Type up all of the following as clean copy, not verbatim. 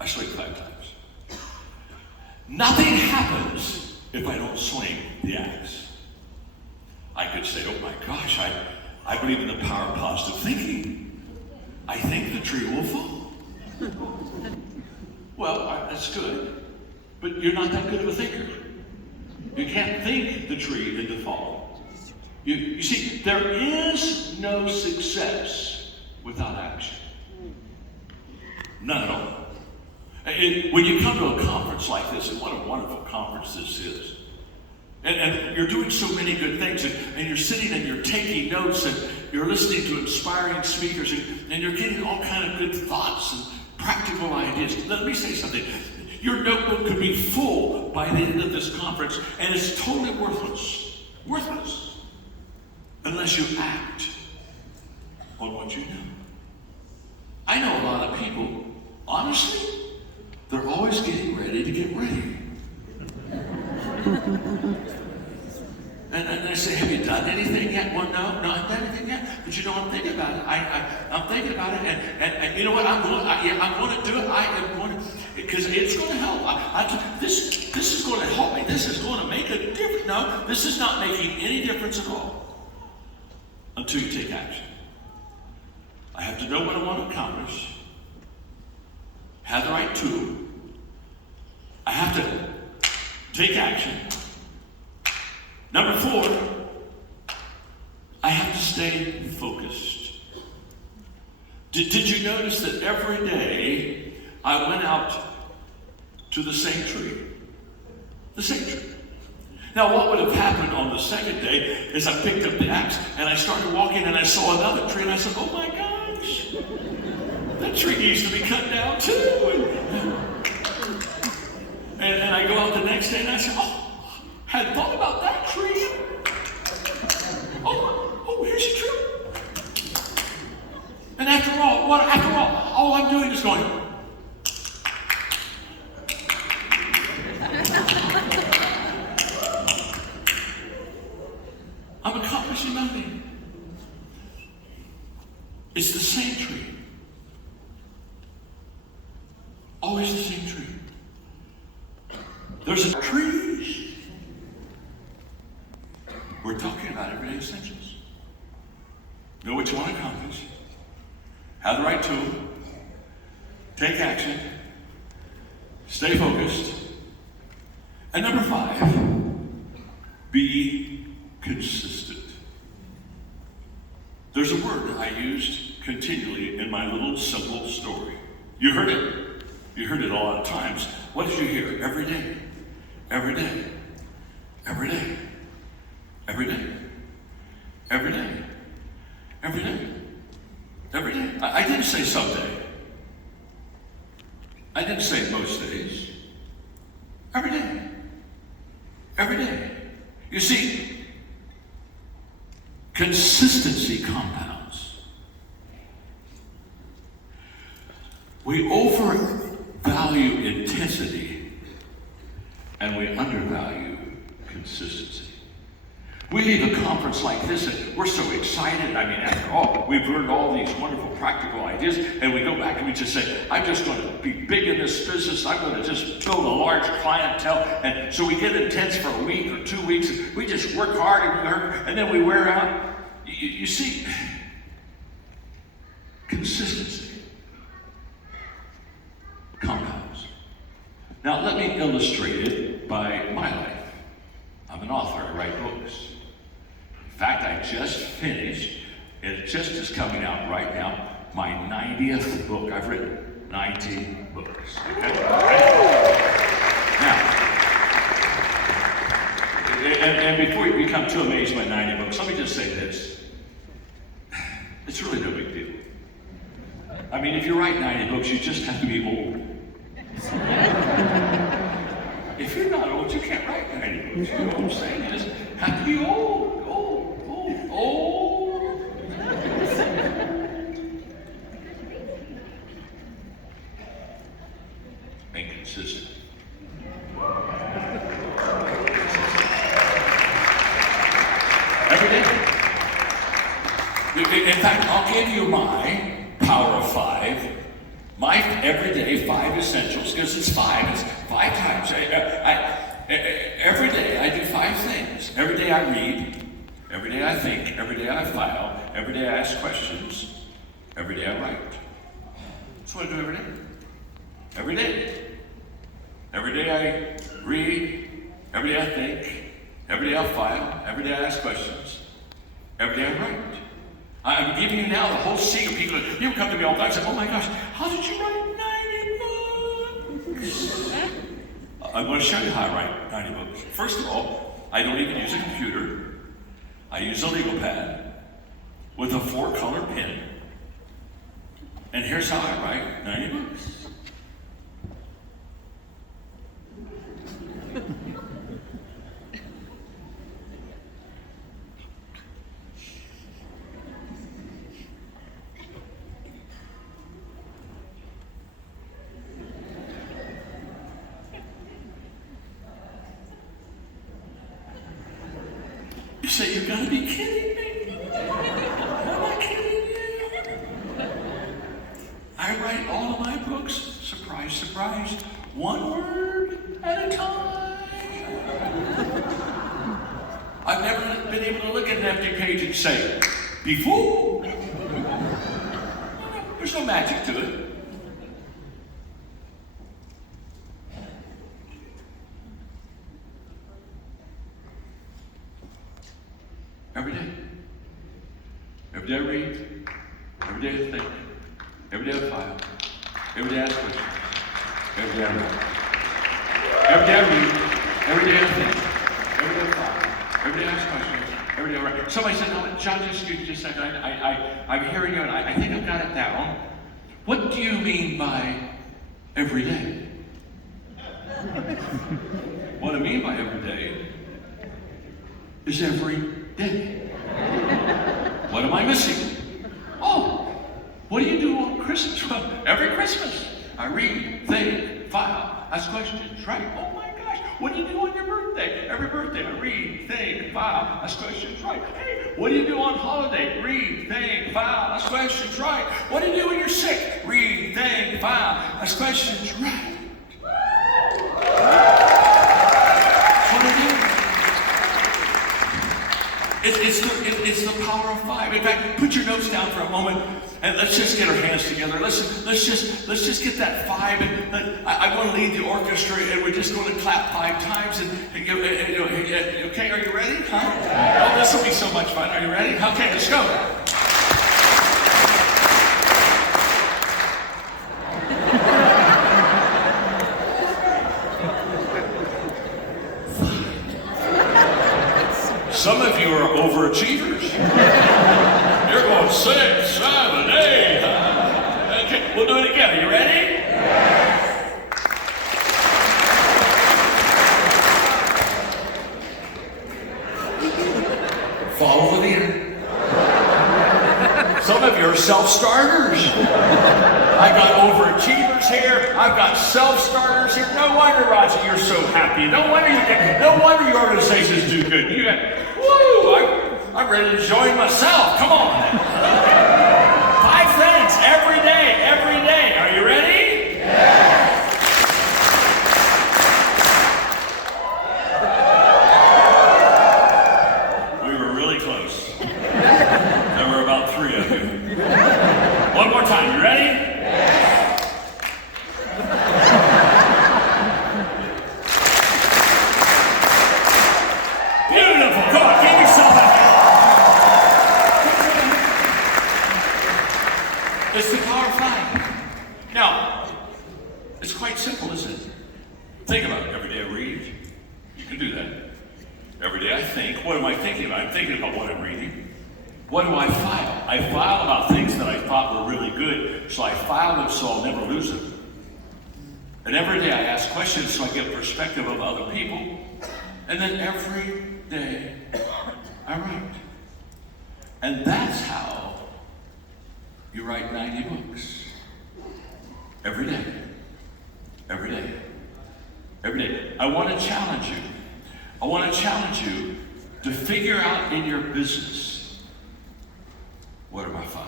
I swing 5 times. Nothing happens if I don't swing the axe. I could say, oh my gosh, I believe in the power of positive thinking. I think the tree will fall. Well, that's good, but you're not that good of a thinker. You can't think the tree into falling. You see, there is no success without action. None at all. When you come to a conference like this, and what a wonderful conference this is, and you're doing so many good things, and you're sitting and you're taking notes, and you're listening to inspiring speakers, and you're getting all kind of good thoughts and practical ideas. Let me say something. Your notebook could be full by the end of this conference, and it's totally worthless. Worthless. Unless you act on what you know. I know a lot of people, honestly, they're always getting ready to get ready. And I say, have you done anything yet? Well, no, I haven't done anything yet. But you know, I'm thinking about it. I'm thinking about it, and you know what? I'm going to do it. I am going to, because it's going to help. This is going to help me. This is going to make a difference. No, this is not making any difference at all until you take action. I have to know what I want to accomplish. Have the right tool. I have to take action. Number 4, I have to stay focused. Did you notice that every day I went out to the same tree? The same tree. Now, what would have happened on the second day is I picked up the axe and I started walking and I saw another tree and I said, oh my gosh, that tree needs to be cut down too. And I go out the next day and I said, oh, hadn't thought about that tree. Oh, here's a tree. And after all I'm doing is going. I'm accomplishing nothing. It's the same tree. Always the same tree. There's a trees. We're talking about everyday essentials. Know what you want to accomplish. Have the right tool. Take action. Stay focused. And number 5, be consistent. There's a word that I used continually in my little simple story. You heard it. You heard it a lot of times. What did you hear? Every day. Every day. Every day. Every day. Every day. Every day. Every day. I didn't say someday. I didn't say most days. Every day. Every day. You see, consistency compounds. We overvalue intensity and we undervalue consistency. We leave a conference like this and we're so excited. I mean, after all, we've learned all these wonderful practical ideas, and we go back and we just say, I'm just going to be big in this business. I'm going to just build a large clientele. And so we get intense for a week or 2 weeks. And we just work hard and then we wear out. You see, consistency compounds. Now, let me illustrate it by my life. I'm an author. I write books. In fact, I just finished, and it just is coming out right now, my 90th book I've written. 90 books. Okay? Now, and before you become too amazed by 90 books, let me just say this. It's really no big deal. I mean, if you write 90 books, you just have to be old. If you're not old, you can't write 90 books. You know what I'm saying? You just have to be old. And consistent. Every day. In fact, I'll give you my power of 5, My everyday 5 essentials, because it's 5. It's 5 times. Every day I do 5 things. Every day I read. Every day I think. Every day I file. Every day I ask questions. Every day I write. That's what I do every day. Every day. Every day I read. Every day I think. Every day I file. Every day I ask questions. Every day I write. I'm giving you now the whole sea of people. People come to me all the time and say, oh my gosh, how did you write 90 books? I'm going to show you how I write 90 books. First of all, I don't even use a computer. I use a legal pad with a 4-color pen. And here's how I write 90 books. You say, you've got to be kidding me. I'm not kidding you. I write all of my books, surprise, surprise, 1 word at a time. I've never been able to look at an empty page and say, before. There's no magic to it. Every day. Every day I read. Every day I think. Every day I file. Every day I ask questions. Every day I write. Every day I read. Every day I think. Every day I file. Every day I ask questions. Every day I write. Somebody said, no, John, just a second. I'm hearing you, and I think I've got it down. What do you mean by every day? What I mean by every day is every day. What am I missing? Oh, what do you do on Christmas? Well, every Christmas, I read, think, file, ask questions, right? Oh my gosh, what do you do on your birthday? Every birthday, I read, think, file, ask questions, right? Hey, what do you do on holiday? Read, think, file, ask questions, right? What do you do when you're sick? Read, think, file, ask questions, right? That's what I do. It's the power of 5. In fact, put your notes down for a moment and let's just get our hands together. Let's just get that 5. And I want to lead the orchestra, and we're just going to clap 5 times. Okay, are you ready? Huh? Oh, this will be so much fun. Are you ready? Okay, let's go. Some of you are overachievers. You're going 6, 7, 8. Okay, we'll do it again. Are you ready? Yes. Follow the leader. Some of you are self-starters. I got overachievers here. I've got self-starters here. No wonder, Roger, you're so happy. No wonder your organizations do good. You got, I'm ready to join myself. Come on. 5 things every day, every day. Are you ready? Yes. We were really close. There were about 3 of you. One more time. You ready? Beautiful. Come on, give yourself a hand. It's the power of 5. Now, it's quite simple, isn't it? Think about it. Every day I read. You can do that. Every day I think. What am I thinking about? I'm thinking about what I'm reading. What do I file? I file about things that I thought were really good, so I file them so I'll never lose them. And every day I ask questions so I get perspective of other people. And then every day I write. And that's how you write 90 books. Every day. Every day. Every day. I want to challenge you. I want to challenge you to figure out in your business, what are my 5?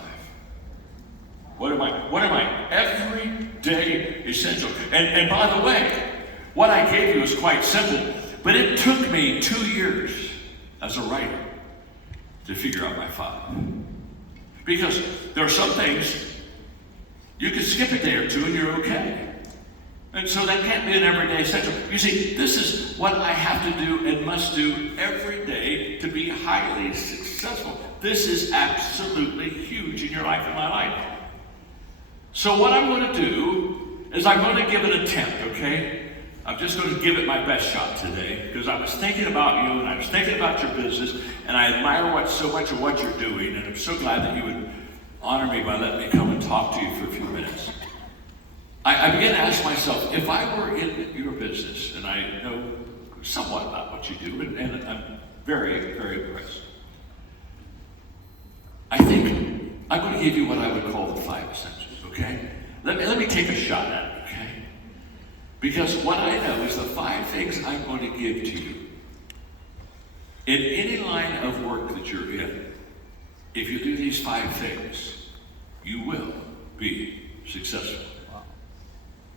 What am I every everyday essential. And by the way, what I gave you is quite simple, but it took me 2 years as a writer to figure out my 5. Because there are some things you can skip a day or two and you're okay. And so that can't be an everyday essential. You see, this is what I have to do and must do every day to be highly successful. This is absolutely huge in your life and my life. So what I'm going to do is I'm going to give it an attempt, okay? I'm just going to give it my best shot today because I was thinking about you and I was thinking about your business and I admire so much of what you're doing, and I'm so glad that you would honor me by letting me come and talk to you for a few minutes. I began to ask myself, if I were in your business, and I know somewhat about what you do, and I'm very, very impressed, I think I'm going to give you what I would call the 5 essentials, okay? Let me take a shot at it, okay? Because what I know is the 5 things I'm going to give to you. In any line of work that you're in, if you do these 5 things, you will be successful.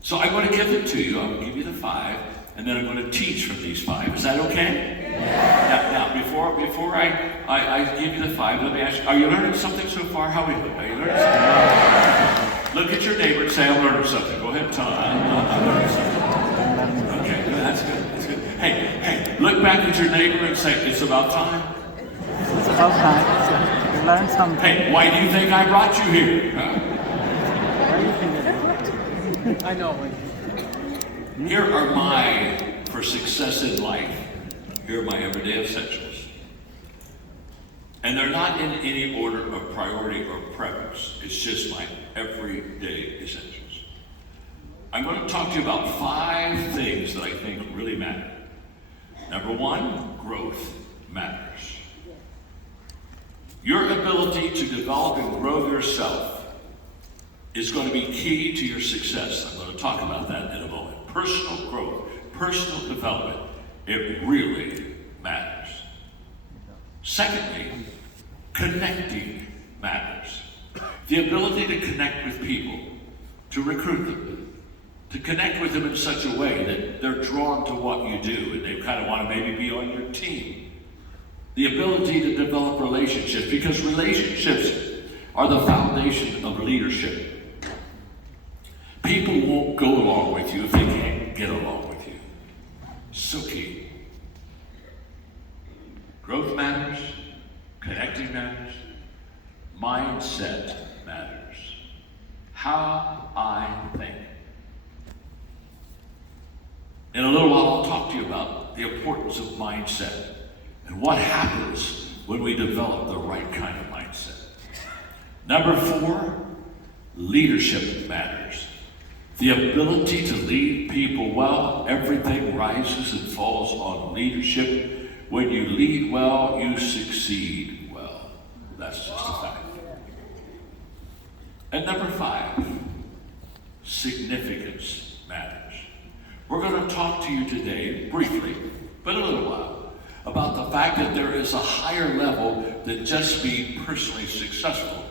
So I'm going to give them to you. I'm going to give you the 5, and then I'm going to teach from these 5. Is that okay? Yeah. Now, before I give you the 5, let me ask you, are you learning something so far? How are we doing? Are you learning something? Look at your neighbor and say, I'm learning something. Go ahead and tell them, I'm learning something. Okay, good. That's good. That's good. Hey, look back at your neighbor and say, it's about time. It's about time. You learn something. Hey, why do you think I brought you here? Huh? Why do you think I know. Here are my, for success in life, here are my everyday essentials. And they're not in any order of priority or preference. It's just my everyday essentials. I'm going to talk to you about 5 things that I think really matter. Number 1, growth matters. Your ability to develop and grow yourself is going to be key to your success. I'm going to talk about that in a moment. Personal growth, personal development, it really matters. Secondly, connecting matters. The ability to connect with people, to recruit them, to connect with them in such a way that they're drawn to what you do and they kind of want to maybe be on your team. The ability to develop relationships, because relationships are the foundation of leadership. People won't go along with you if they can't get along with you. So key. Growth matters, connecting matters, mindset matters. How I think. In a little while, I'll talk to you about the importance of mindset and what happens when we develop the right kind of mindset. Number 4, leadership matters. The ability to lead people well. Everything rises and falls on leadership. When you lead well, you succeed well. That's just a fact. And number 5, significance matters. We're going to talk to you today, briefly, but a little while, about the fact that there is a higher level than just being personally successful.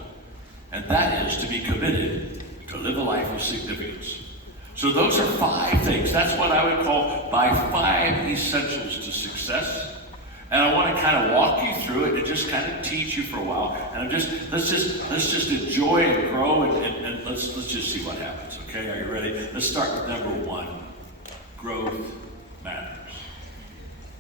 And that is to be committed to live a life of significance. So those are 5 things. That's what I would call my 5 essentials to success. And I want to kind of walk you through it and just kind of teach you for a while. And let's just enjoy and grow and let's just see what happens. Okay, are you ready? Let's start with number 1, growth